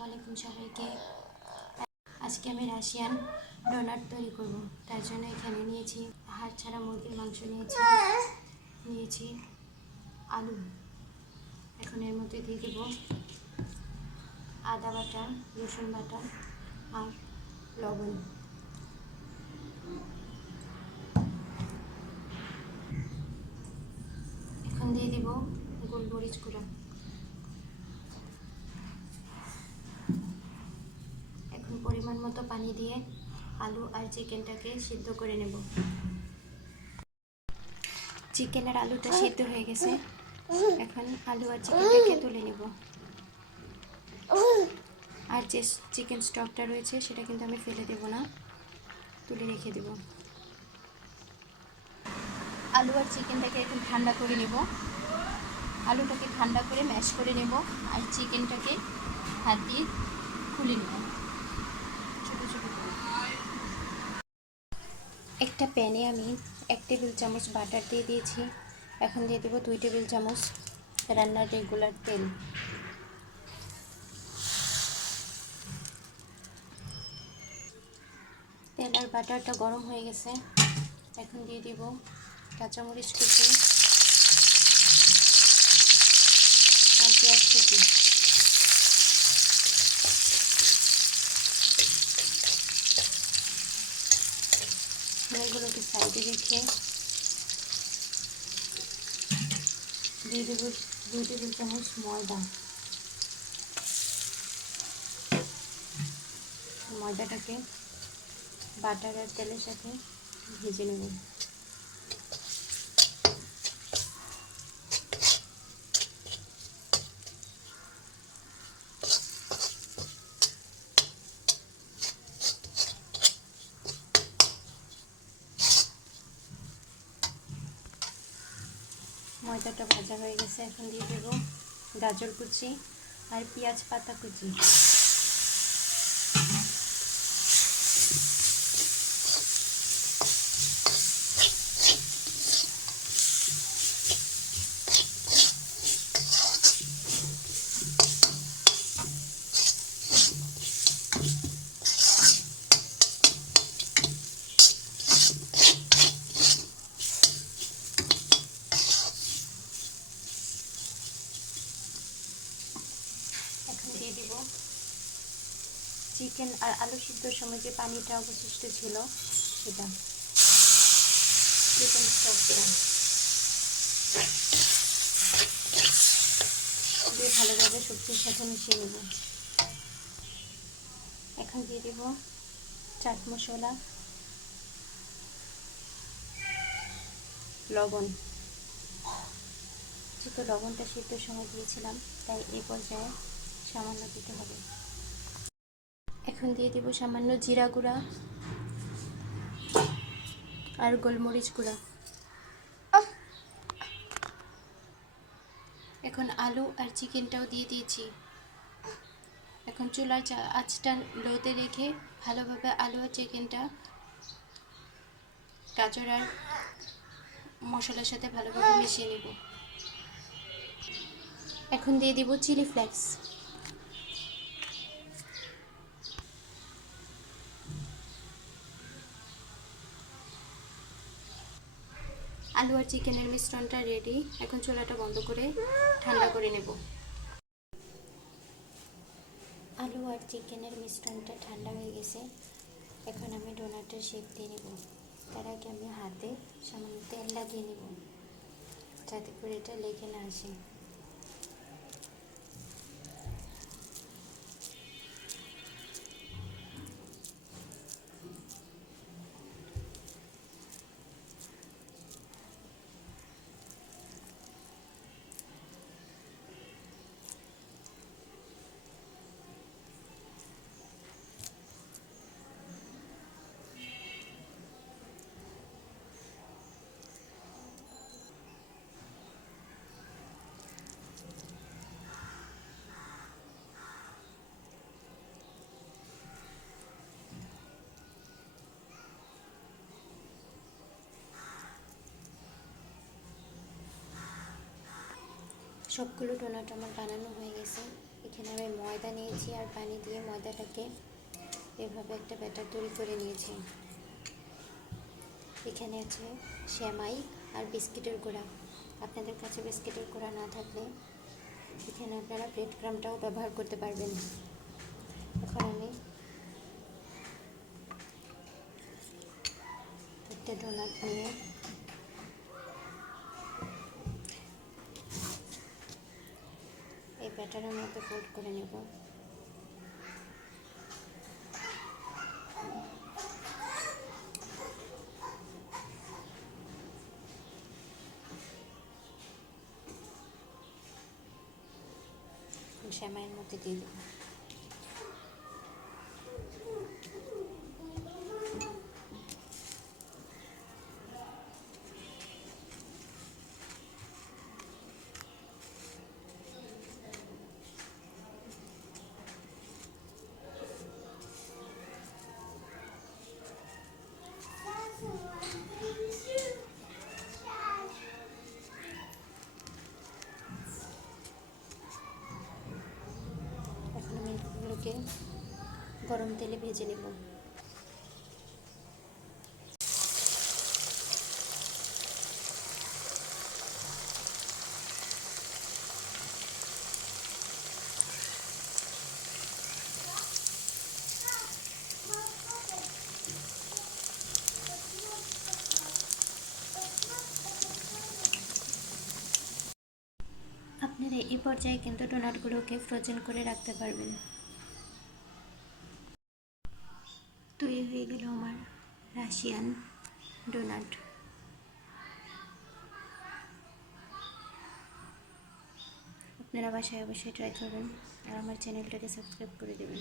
আসসালামু আলাইকুম সবাইকে। আজকে আমি রাশিয়ান ডোনাট তৈরি করব। তার জন্য এখানে নিয়েছি হাড় ছাড়া মুরগির মাংস, নিয়েছি আলু। এখন এর মধ্যে দিয়ে দেব আদা বাটা, রসুন বাটা আর লবণ। এখন দিয়ে দেব গোলমরিচ গুঁড়া। এখন পরিমাণ মতো পানি দিয়ে আলু আর চিকেনটাকে সিদ্ধ করে নেব। চিকেন আর আলুটা সিদ্ধ হয়ে গেছে। এখন আলু আর চিকেনটাকে তুলে নেব। আর যে চিকেন স্টকটা রয়েছে সেটা কিন্তু আমি ফেলে দেব না, তুলে রেখে দেব। আলু আর চিকেনটাকে এখন ঠান্ডা করে নেব। আলুটাকে ঠান্ডা করে ম্যাশ করে নেব আর চিকেনটাকে হাত দিয়ে খুলে নেব ছোটো ছোটো করে। একটা প্যানে আমি 1 টেবিল চামচ বাটার দিয়ে দিয়েছি। এখন দিয়ে দেবো 2 টেবিল চামচ রান্নার রেগুলার তেল। তেল আর বাটারটা গরম হয়ে গেছে। এখন দিয়ে দেব কাঁচামরিচ কুচি আর পেঁয়াজ কুচি। এগুলোকে সাইডে রেখে দিয়ে দেব 2 টেবিল চামচ ময়দা। ময়দাটাকে বাটার আর তেলের সাথে ভেজে নেব। ময়দাটা ভাজা হয়ে গেছে। এখন দিয়ে দেব গাজর কুচি আর পেঁয়াজ পাতা কুচি। এখন দিয়ে দিব চিকেন আর আলু সিদ্ধর সময় যে পানিটা অবশিষ্ট ছিল সেটা, চিকেন স্টকটা দিয়ে ভালোভাবে সবজির সাথে মিশিয়ে নেব। এখন দিয়ে দেব চাট মশলা, লবণ। যেহেতু লবণটা সিদ্ধর সময় দিয়েছিলাম তাই এই পর্যায়ে সামান্য দিতে হবে। এখন দিয়ে দেব সামান্য জিরা গুঁড়া আর গোলমরিচ গুঁড়া। এখন আলু আর চিকেনটাও দিয়ে দিয়েছি। এখন চুলার আঁচটা লোতে রেখে ভালোভাবে আলু আর চিকেনটা গাজর আর মশলার সাথে ভালোভাবে মিশিয়ে নেব। এখন দিয়ে দিব চিলি ফ্লেক্স। আলু আর চিকেনের মিশ্রণটা রেডি। এখন চুলাটা বন্ধ করে ঠান্ডা করে নেব। আলু আর চিকেনের মিশ্রণটা ঠান্ডা হয়ে গেছে। এখন আমি ডোনাটের শেপ দিয়ে নেব। তার আগে আমি হাতে সামান্য তেল লাগিয়ে নেব যাতে করে এটা লেগে না আসে। সবগুলো ডোনাট আমার বানানো হয়ে গেছে। এখানে আমি ময়দা নিয়েছি আর পানি দিয়ে ময়দাটাকে এভাবে একটা ব্যাটার তৈরি করে নিয়েছি। এখানে আছে সেমাই আর বিস্কিটের গুঁড়া। আপনাদের কাছে বিস্কিটের গুঁড়া না থাকলে এখানে আপনারা ব্রেড ক্রাম্বটাও ব্যবহার করতে পারবেন। এখন আমি একটা ডোনাট নিয়ে এই ব্যাটারের মধ্যে কোট করে নেব। সেমাইয়ের মধ্যে দিয়ে দেব। এখন আমি এগুলোকে গরম তেলে ভেজে নেব। আপনারা এই পর্যায়ে কিন্তু ডোনাটগুলোকে ফ্রোজেন করে রাখতে পারবেন। তৈরি হয়ে গেল আমার রাশিয়ান ডোনাট। আপনারা বাসায় অবশ্যই ট্রাই করবেন আর আমার চ্যানেলটাকে সাবস্ক্রাইব করে দেবেন।